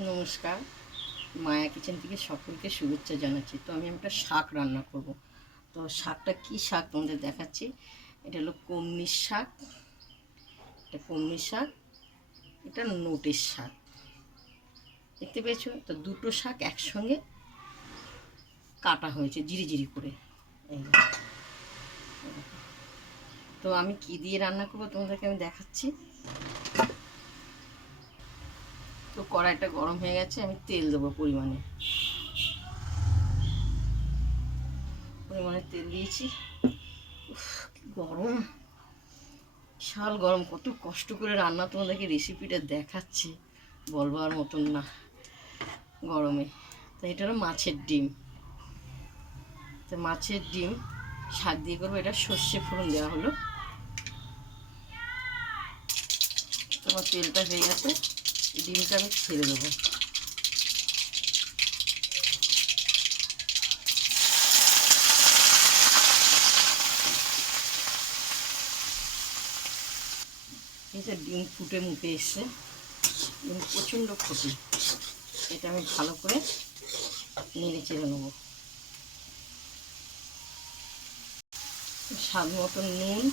নমস্কার, মায়া কিচেন থেকে সকলকে শুভেচ্ছা জানাচ্ছি। তো আমি একটা শাক রান্না করব। তো শাকটা কি শাক তোমাদের দেখাচ্ছি। এটা হলো কলমির শাক, এটা নোটের শাক। দেখতে পেয়েছো? তো দুটো শাক একসঙ্গে কাটা হয়েছে জিরি জিরি করে। এই দেখো। তো আমি কি দিয়ে রান্না করবো তোমাদেরকে আমি দেখাচ্ছি। তো কড়াইটা গরম হয়ে গেছে, আমি তেল দেবো পরিমাণে তেল দিয়েছি। কি গরম, বিশাল গরম। কত কষ্ট করে রান্না তোমাদেরকে রেসিপিটা দেখাচ্ছি, বলবার মতন না গরমে। তো এটা হলো মাছের ডিম। তো মাছের ডিম শাক দিয়ে করবো। এটা সর্ষে ফোড়ন দেওয়া হলো। তোমার তেলটা হয়ে গেছে, ডিমটা আমি ছেড়ে দেবো। এই যে ডিম ফুটে মুখে এসছে, ডিম প্রচণ্ড ফুটে। এটা আমি ভালো করে নেড়ে চেড়ে নেবো। স্বাদ মতো নুন,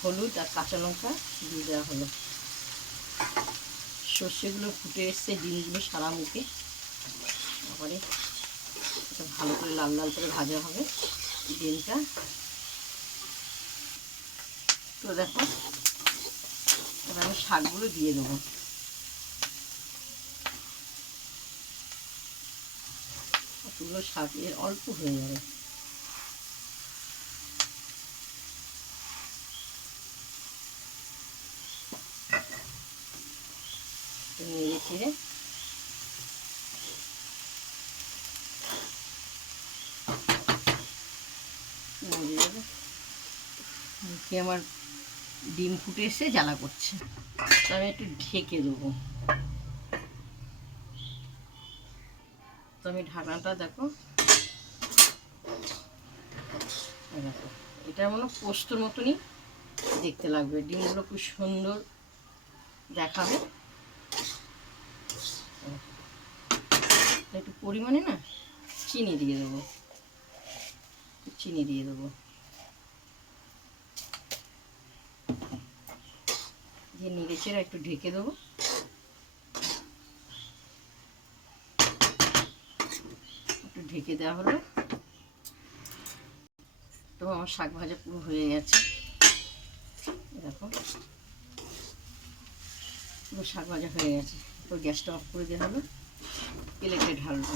হলুদ আর কাঁচা লঙ্কা দিয়ে দেওয়া হলো। সর্ষেগুলো ফুটে এসছে, ডিমগুলো সারা মুখে। তারপরে এটা ভালো করে লাল লাল করে ভাজা হবে ডিমটা। তো দেখো, এবার আমি শাকগুলো দিয়ে দেবো। কতগুলো শাক এর অল্প হয়ে যাবে। নেড়ে চেড়ে মুখে আমার ডিম ফুটে এসে জ্বালা করছে। তো আমি একটু ঢেকে দেবো। তো আমি ঢাকনাটা দেখো, দেখো এটা মনে পোস্তর মতনই দেখতে লাগবে। ডিমগুলো খুব সুন্দর দেখাবে। একটু পরিমাণে না চিনি দিয়ে দেবো, দিয়ে নেড়ে চেড়ে একটু ঢেকে দেবো। একটু ঢেকে দেওয়া হলো। তো আমার শাক ভাজা পুরো হয়ে গেছে। দেখো পুরো শাক ভাজা হয়ে গেছে। তো গ্যাসটা অফ করে দেওয়া হলো, প্লেটে ঢালবো।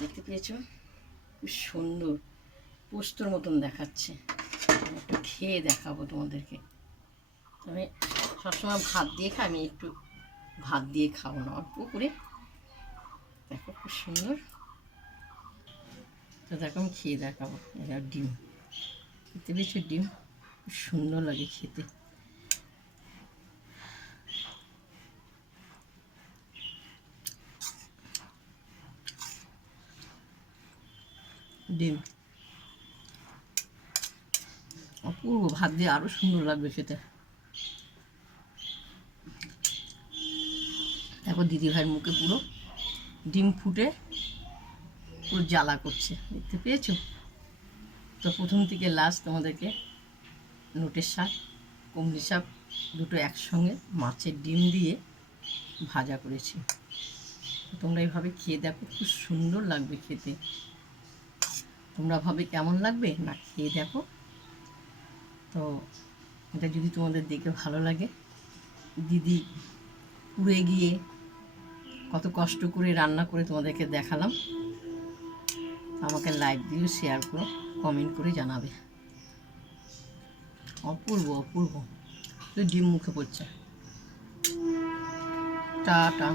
দেখতে পেয়েছো? খুব সুন্দর পোস্তর মতন দেখাচ্ছে। একটু খেয়ে দেখাবো তোমাদেরকে। আমি সবসময় ভাত দিয়ে খাই, আমি একটু ভাত দিয়ে খাবো না, অল্প করে। দেখো খুব সুন্দর। তো দেখো আমি খেয়ে দেখাবো। এটা ডিম, দেখতে পেয়েছো? ডিম খুব সুন্দর লাগে খেতে। ডিম অপূর্ব, ভাত দিয়ে আরও সুন্দর লাগবে খেতে। দেখো দিদিভাইয়ের মুখে পুরো ডিম ফুটে পুরো জ্বালা করছে, দেখতে পেয়েছো? তো প্রথম থেকে লাস্ট তোমাদেরকে নোটের শাক, কমলি শাক দুটো একসঙ্গে মাছের ডিম দিয়ে ভাজা করেছি। তোমরা এইভাবে খেয়ে দেখো, খুব সুন্দর লাগবে খেতে। তোমরা ভাবে কেমন লাগবে না, খেয়ে দেখো। তো এটা যদি তোমাদের দেখে ভালো লাগে, দিদি পুড়ে গিয়ে কত কষ্ট করে রান্না করে তোমাদেরকে দেখালাম, আমাকে লাইক দিও, শেয়ার করো, কমেন্ট করে জানাবে। অপূর্ব অপূর্ব। তো ডিম মুখে পড়ছে। টাটা।